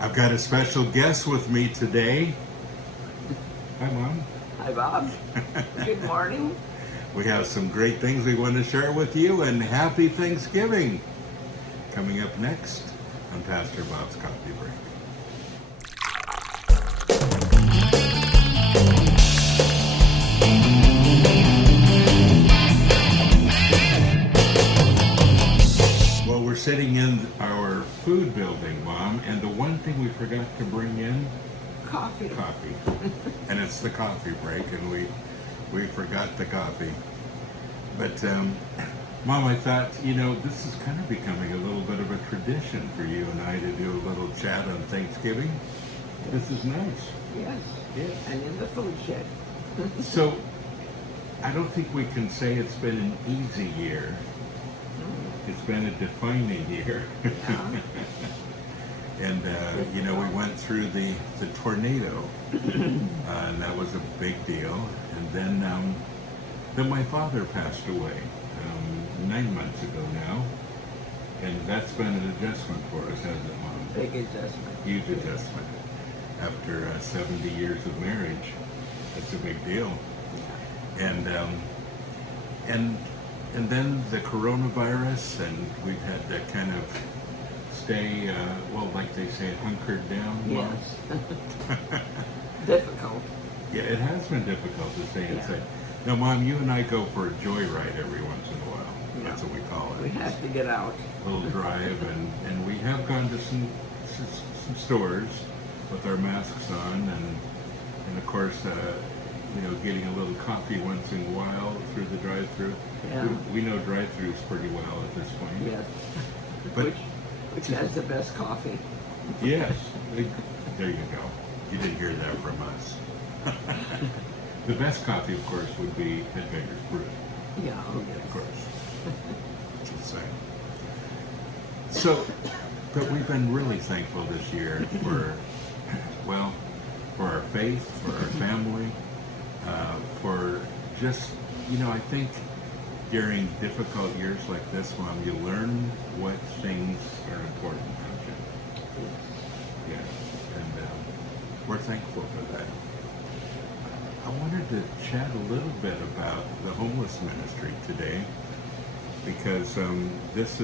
I've got a special guest with me today. Hi, Mom. Hi, Bob. Good morning. We have some great things we want to share with you, and happy Thanksgiving. Coming up next on Pastor Bob's Coffee Break. Well, we're sitting in our food building, Mom, and the one thing we forgot to bring in, Coffee. coffee. And it's the coffee break, and we forgot the coffee. But, Mom, I thought, this is kind of becoming a little bit of a tradition for you and I to do a little chat on Thanksgiving. This is nice. Yes. Yes. And in the food shed. So, I don't think we can say it's been an easy year. It's been a defining year. Yeah. And, we went through the tornado, and that was a big deal. And then my father passed away 9 months ago now. And that's been an adjustment for us, hasn't it, Mom? Big adjustment. Huge adjustment. After 70 years of marriage, that's a big deal. And then the coronavirus, and we've had to kind of stay, like they say, hunkered down. Yes. Difficult. Yeah, it has been difficult to stay inside. Yeah. Now, Mom, you and I go for a joyride every once in a while. Yeah. That's what we call it. We have to get out. A little drive, and we have gone to some stores with our masks on, and of course, getting a little coffee once in a while through the drive-through. Yeah. We know drive-throughs pretty well at this point. Yes. But Which has the best coffee. yes, there you go. You didn't hear that from us. The best coffee, of course, would be Headbanger's Brew. Yeah. Oh, yes. Of course. Just saying. So, but we've been really thankful this year for our faith, for our family, for just, I think during difficult years like this, Mom, you learn what things are important, don't you? Yeah. And we're thankful for that. I wanted to chat a little bit about the homeless ministry today, because this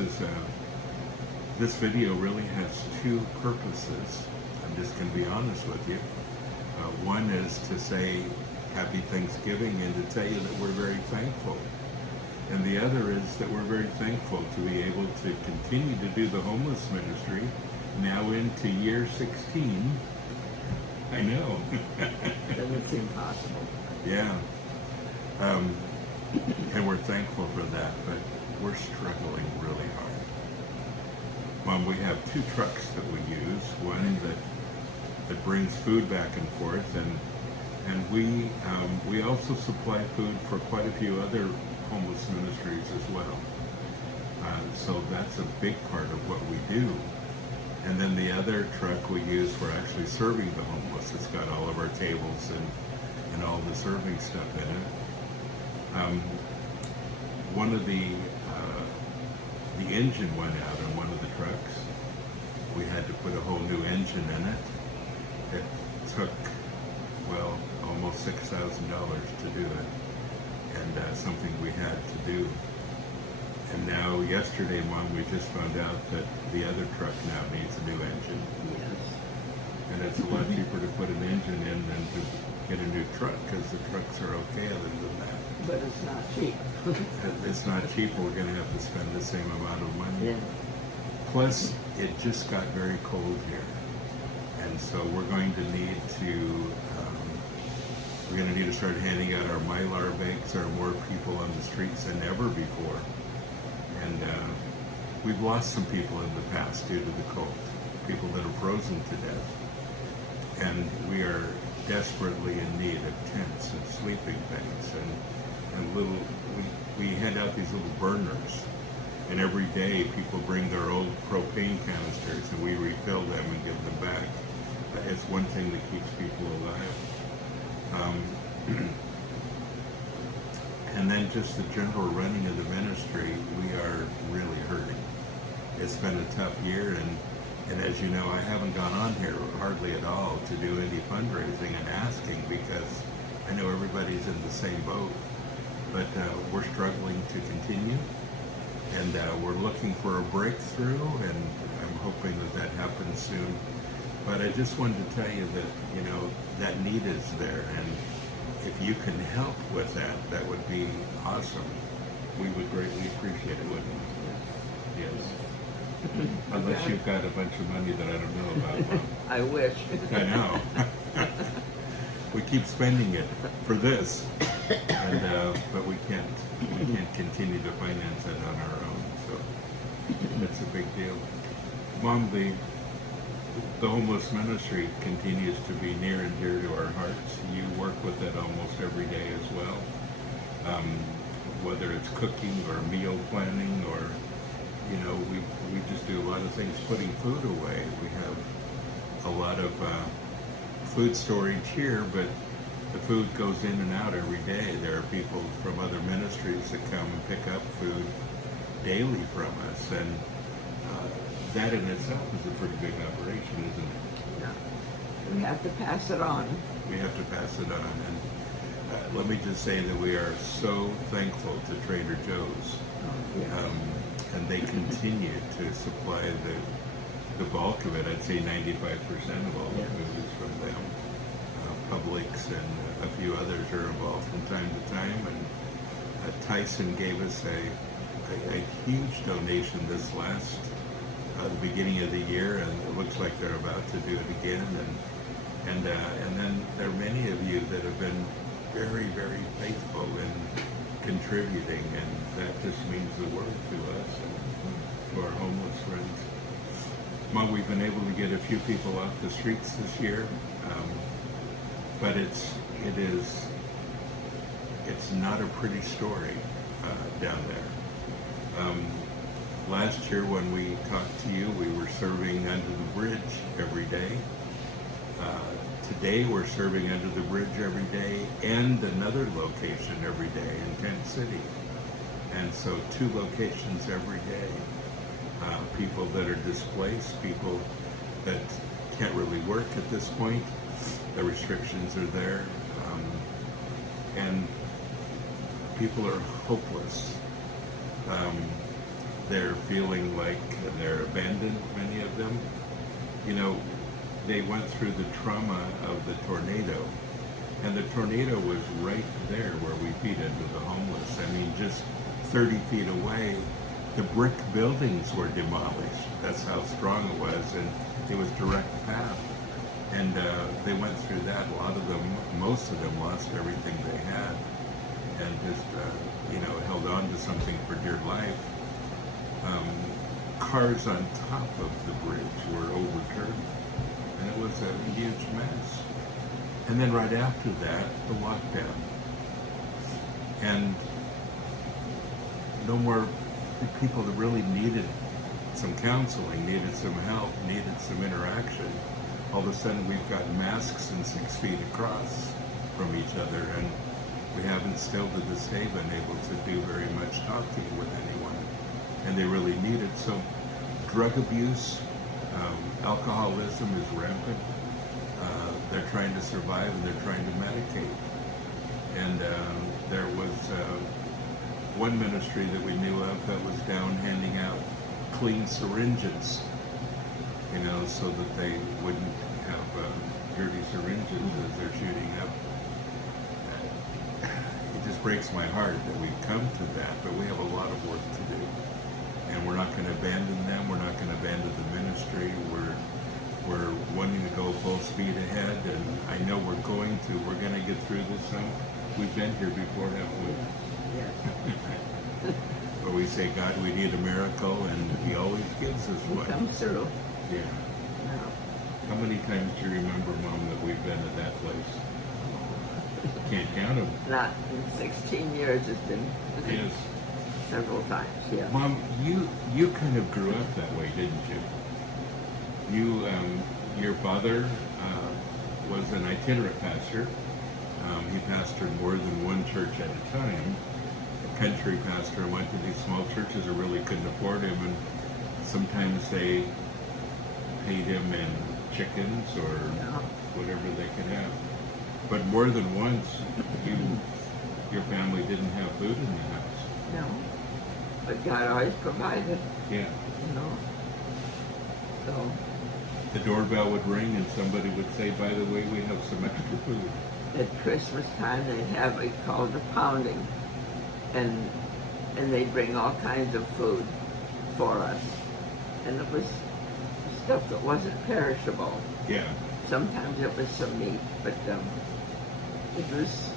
video really has two purposes. I'm just going to be honest with you. One is to say Happy Thanksgiving and to tell you that we're very thankful. And the other is that we're very thankful to be able to continue to do the homeless ministry now into year 16. I know. Doesn't seem possible. Yeah. And we're thankful for that, but we're struggling really hard. Mom, we have 2 trucks that we use. One that brings food back and forth, and we also supply food for quite a few other homeless ministries as well. So that's a big part of what we do. And then the other truck we use for actually serving the homeless. It's got all of our tables and all the serving stuff in it. One of the engine went out on one of the trucks. We had to put a whole new engine in it. It took, almost $6,000 to do it, and something we had to do. And now, yesterday, Mom, we just found out that the other truck now needs a new engine. Yes. And it's a lot cheaper to put an engine in than to get a new truck, because the trucks are okay other than that. But it's not cheap. It's not cheap. We're going to have to spend the same amount of money. Yeah. Plus, it just got very cold here. And so we're going to need to start handing out our Mylar bags. There are more people on the streets than ever before. And we've lost some people in the past due to the cold, people that have frozen to death. And we are desperately in need of tents and sleeping bags and we hand out these little burners. And every day people bring their old propane canisters and we refill them and give them back. It's one thing that keeps people alive. And then just the general running of the ministry, we are really hurting. It's been a tough year, And as you know, I haven't gone on here hardly at all to do any fundraising and asking because I know everybody's in the same boat. But we're struggling to continue, and we're looking for a breakthrough, and I'm hoping that that happens soon. But I just wanted to tell you that, you know, that need is there, and if you can help with that, that would be awesome. We would greatly appreciate it, wouldn't we? Yes. Unless you've got a bunch of money that I don't know about, Mom. I wish. I know. We keep spending it for this, and but we can't continue to finance it on our own. So it's a big deal. Mom, the homeless ministry continues to be near and dear to our hearts. You work with it almost every day as well. Whether it's cooking or meal planning, or you know, we just do a lot of things putting food away. We have a lot of food storage here, but the food goes in and out every day. There are people from other ministries that come and pick up food daily from us, and that in itself is a pretty big operation, isn't it? Yeah. We have to pass it on. We have to pass it on, and let me just say that we are so thankful to Trader Joe's, and they continue to supply the bulk of it. I'd say 95% of all the food is from them. Publix and a few others are involved from time to time, and Tyson gave us a huge donation this last the beginning of the year, and it looks like they're about to do it again. And then there are many of you that have been very, very faithful in contributing, and that just means the world to us and to our homeless friends. Mom, we've been able to get a few people off the streets this year, but it's not a pretty story down there. Last year when we talked to you, we were serving under the bridge every day. Today we're serving under the bridge every day and another location every day in Tent City. And so 2 locations every day. People that are displaced, people that can't really work at this point. The restrictions are there. And people are hopeless. They're feeling like they're abandoned, many of them. You know, they went through the trauma of the tornado, and the tornado was right there where we feed into the homeless. I mean, just 30 feet away, the brick buildings were demolished. That's how strong it was, and it was direct path. And they went through that. A lot of them, most of them, lost everything they had, and just held on to something for dear life. Cars on top of the bridge were overturned, and it was a huge mess. And then right after that, the lockdown. And no more people that really needed some counseling, needed some help, needed some interaction. All of a sudden we've got masks and 6 feet across from each other, and we haven't still to this day been able to do very much talking with anyone. And they really need it. So drug abuse, alcoholism is rampant. They're trying to survive, and they're trying to medicate. And there was one ministry that we knew of that was down handing out clean syringes, so that they wouldn't have dirty syringes as they're shooting up. It just breaks my heart that we've come to that, but we have a lot of work to do. And we're not going to abandon them. We're not going to abandon the ministry. We're wanting to go full speed ahead, and I know we're going to. We're going to get through this. We've been here before, haven't we? Yes. Where we say, God, we need a miracle, and He always gives us He one. comes through. Yeah. No. How many times do you remember, Mom, that we've been at that place? Can't count them. Not in 16 years. It's been Yes. several times. Yeah. Mom, you kind of grew up that way, didn't you? Your father was an itinerant pastor. He pastored more than one church at a time. A country pastor, went to these small churches that really couldn't afford him, and sometimes they paid him in chickens or No. whatever they could have. But more than once, your family didn't have food in the house. No. But God always provided, Yeah. you know. So, The doorbell would ring and somebody would say, by the way, we have some extra food. at Christmas time, they'd have it called a pounding. And they'd bring all kinds of food for us. And it was stuff that wasn't perishable. Yeah. Sometimes it was some meat, but it was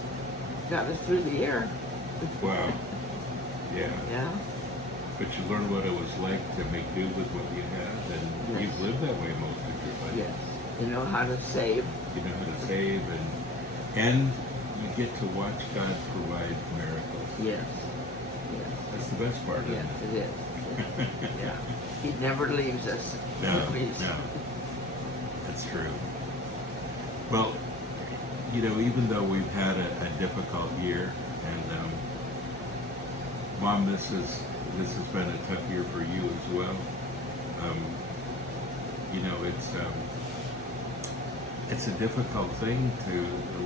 got us through the year. Wow. Yeah. Yeah. But you learn what it was like to make do with what you had, and Yes. you've lived that way most of your life. Yes. You know how to save. You know how to save, and you get to watch God provide miracles. Yes. Yes. That's the best part, isn't Yes, it? it is. Yeah. He never leaves us. No, Please. no. That's true. Well, you know, even though we've had a difficult year, and Mom, this has been a tough year for you as well. You know, it's a difficult thing to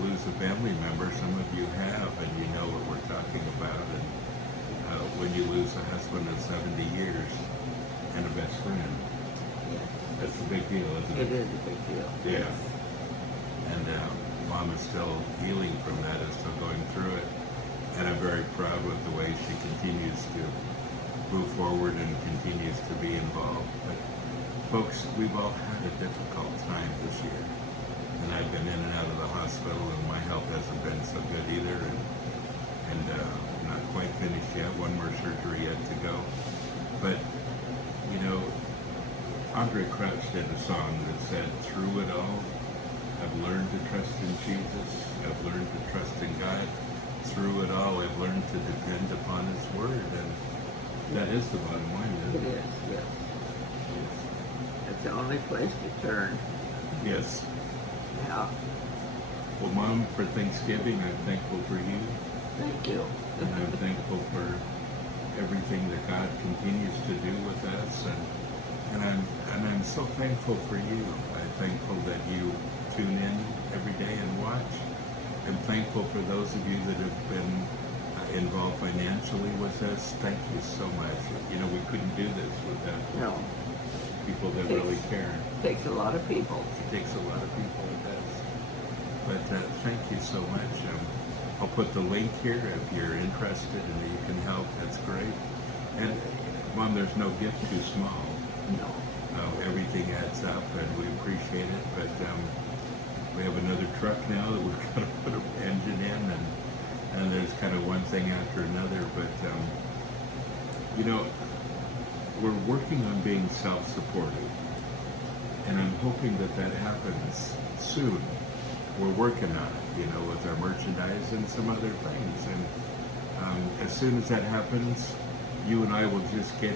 lose a family member. Some of you have, and you know what we're talking about. And when you lose a husband of 70 years and a best friend, Yes. that's a big deal, isn't it? It is a big deal. Yeah. And Mom is still healing from that, is still going through it. And I'm very proud with the way she continues to move forward and continues to be involved. But folks, we've all had a difficult time this year. And I've been in and out of the hospital, and my health hasn't been so good either. And not quite finished yet. One more surgery yet to go. But, you know, Andre Crouch did a song that said, through it all, I've learned to trust in Jesus. I've learned to trust in God. Through it all, I've learned to depend upon His Word. And that is the bottom line, It isn't it? is, yes. It's the only place to turn. Yes. Yeah. Well, Mom, for Thanksgiving, I'm thankful for you. Thank you. And I'm thankful for everything that God continues to do with us. And I'm so thankful for you. I'm thankful that you tune in every day and watch. I'm thankful for those of you that have been involved financially with us. Thank you so much. You know, we couldn't do this without No. people that really care. It takes a lot of people. It takes a lot of people, it does. But thank you so much. I'll put the link here if you're interested and you can help. That's great. And Mom, there's no gift too small. No. Everything adds up, and we appreciate it. But we have another truck now that we've got to put an engine in, and there's kind of one thing after another. But you know, we're working on being self-supportive, and I'm hoping that that happens soon. We're working on it, you know, with our merchandise and some other things. And as soon as that happens, you and I will just get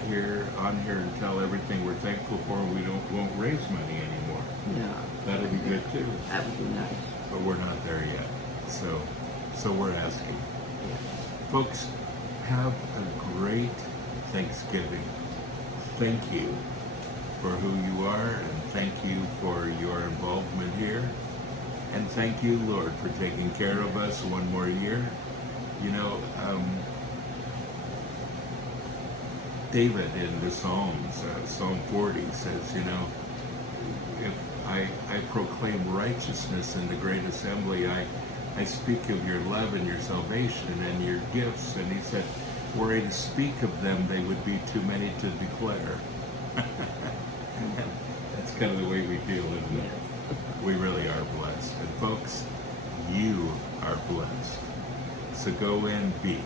on here and tell everything we're thankful for, and we won't raise money anymore. Yeah. That'll be good too. That would be nice. But we're not there yet. So we're asking. Yeah. Folks, have a great Thanksgiving. Thank you for who you are, and thank you for your involvement here. And thank you, Lord, for taking care of us one more year. You know, David in the Psalms, Psalm 40 says, you know, if I proclaim righteousness in the great assembly, I speak of your love and your salvation and your gifts. And he said, were I to speak of them, they would be too many to declare. That's kind of the way we feel, isn't it? We really are blessed. And folks, you are blessed. So go and be